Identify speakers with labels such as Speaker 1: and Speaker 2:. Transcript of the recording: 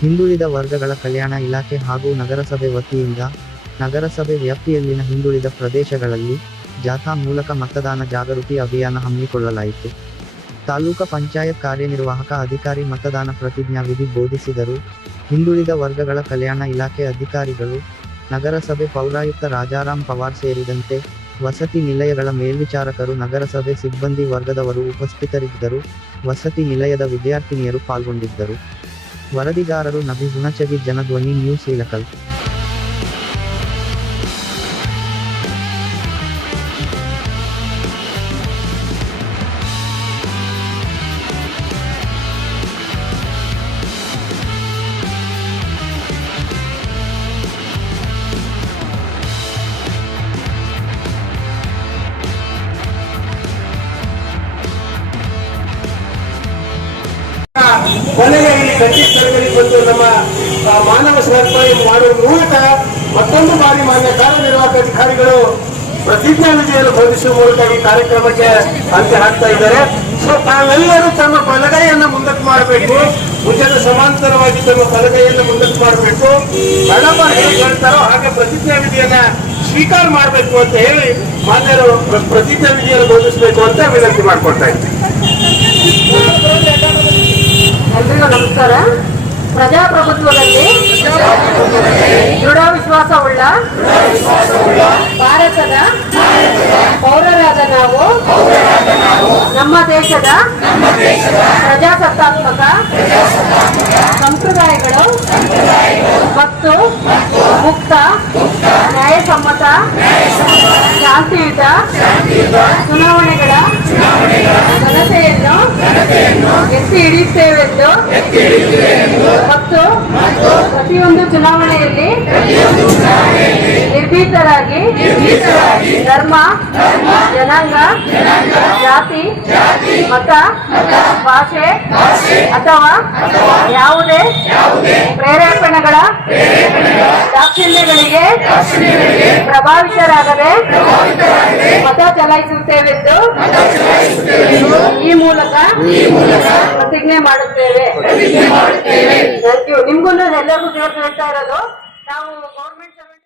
Speaker 1: ಹಿಂದುಳಿದ ವರ್ಗಗಳ ಕಲ್ಯಾಣ ಇಲಾಖೆ ಹಾಗೂ ನಗರಸಭೆ ವತಿಯಿಂದ ನಗರಸಭೆ ವ್ಯಾಪ್ತಿಯಲ್ಲಿನ ಹಿಂದುಳಿದ ಪ್ರದೇಶಗಳಲ್ಲಿ ಜಾಥಾ ಮೂಲಕ ಮತದಾನ ಜಾಗೃತಿ ಅಭಿಯಾನ ಹಮ್ಮಿಕೊಳ್ಳಲಾಯಿತು. ತಾಲೂಕ ಪಂಚಾಯತ್ ಕಾರ್ಯನಿರ್ವಾಹಕ ಅಧಿಕಾರಿ ಮತದಾನ ಪ್ರತಿಜ್ಞಾ ವಿಧಿ ಬೋಧಿಸಿದರು. ಹಿಂದುಳಿದ ವರ್ಗಗಳ ಕಲ್ಯಾಣ ಇಲಾಖೆ ಅಧಿಕಾರಿಗಳು, ನಗರಸಭೆ ಪೌರಾಯುಕ್ತ ರಾಜಾರಾಮ್ ಪವಾರ್ ಸೇರಿದಂತೆ ವಸತಿ ನಿಲಯಗಳ ಮೇಲ್ವಿಚಾರಕರು, ನಗರಸಭೆ ಸಿಬ್ಬಂದಿ ವರ್ಗದವರು ಉಪಸ್ಥಿತರಿದ್ದರು. ವಸತಿ ನಿಲಯದ ವಿದ್ಯಾರ್ಥಿನಿಯರು ಪಾಲ್ಗೊಂಡಿದ್ದರು. ವರದಿಗಾರರು ನಬಿ ಹುಣಚಗಿ ಜನಧ್ವನಿ ನ್ಯೂಸ್ ಇಳಕಲ್
Speaker 2: ಕೊನೆಗೆ ಗಟ್ಟಿ ಬಂದು ನಮ್ಮ ಮಾನವ ಸಮರ್ಪಣೆ ಮಾಡುವ ಮೂಲಕ ಮತ್ತೊಂದು ಬಾರಿ ಮಾನ್ಯ ಕಾರ್ಯನಿರ್ವಾಹಕ ಅಧಿಕಾರಿಗಳು ಪ್ರತಿಜ್ಞಾ ವಿಜಯವನ್ನು ಬೋಧಿಸುವ ಮೂಲಕ ಈ ಕಾರ್ಯಕ್ರಮಕ್ಕೆ ಅಂತ್ಯ ಹಾಕ್ತಾ ಇದ್ದಾರೆ. ಸೊ ತಾವೆಲ್ಲರೂ ತಮ್ಮ ಬಲಗೈಯನ್ನು ಮುಂದಕ್ಕೆ ಮಾಡಬೇಕು ಮುಂಜಾನೆ ಸಮಾಂತರವಾಗಿ ತಮ್ಮ ಬಲಗೈಯನ್ನು ಮುಂದಕ್ಕೆ ಮಾಡಬೇಕು ಗಣಪ ಹೇಗೆ ಹೇಳ್ತಾರೋ ಹಾಗೆ ಪ್ರತಿಜ್ಞಾ ವಿಧಿಯನ್ನ ಸ್ವೀಕಾರ ಮಾಡಬೇಕು ಅಂತ ಹೇಳಿ ಮಾನ್ಯರು ಪ್ರ- ಪ್ರತಿಜ್ಞಾ ವಿಧಿಯನ್ನು ಬೋಧಿಸಬೇಕು ಅಂತ ವಿನಂತಿ ಮಾಡ್ಕೊಳ್ತಾ ಇದ್ದೀನಿ.
Speaker 3: ಪ್ರಜಾಪ್ರಭುತ್ವದಲ್ಲಿ ದೃಢ ವಿಶ್ವಾಸವುಳ್ಳ ಭಾರತದ ಪೌರರಾದ ನಾವು ನಮ್ಮ ದೇಶದ ಪ್ರಜಾಸತ್ತಾತ್ಮಕ ಸಂಪ್ರದಾಯಗಳು ಮತ್ತು ಮುಕ್ತ ನ್ಯಾಯಸಮ್ಮತ ಶಾಂತಿಯುತ ಎತ್ತಿ ಹಿಡಿಯುತ್ತೇವೆಂದು ಮತ್ತು ಪ್ರತಿಯೊಂದು ಚುನಾವಣೆಯಲ್ಲಿ ನಿರ್ಭೀತರಾಗಿ ಧರ್ಮ, ಜನಾಂಗ, ಜಾತಿ, ಮತ, ಭಾಷೆ, ಅಥವಾ ಯಾವುದೇ ಪ್ರೇರೇಪಣೆಗಳ ದಾಕ್ಷಿಣ್ಯಗಳಿಗೆ ಪ್ರಭಾವಿತರಾಗದೆ ಮತ ಚಲಾಯಿಸುತ್ತೇವೆಂದು ಈ ಮೂಲಕ ಪ್ರತಿಜ್ಞೆ ಮಾಡುತ್ತೇವೆ.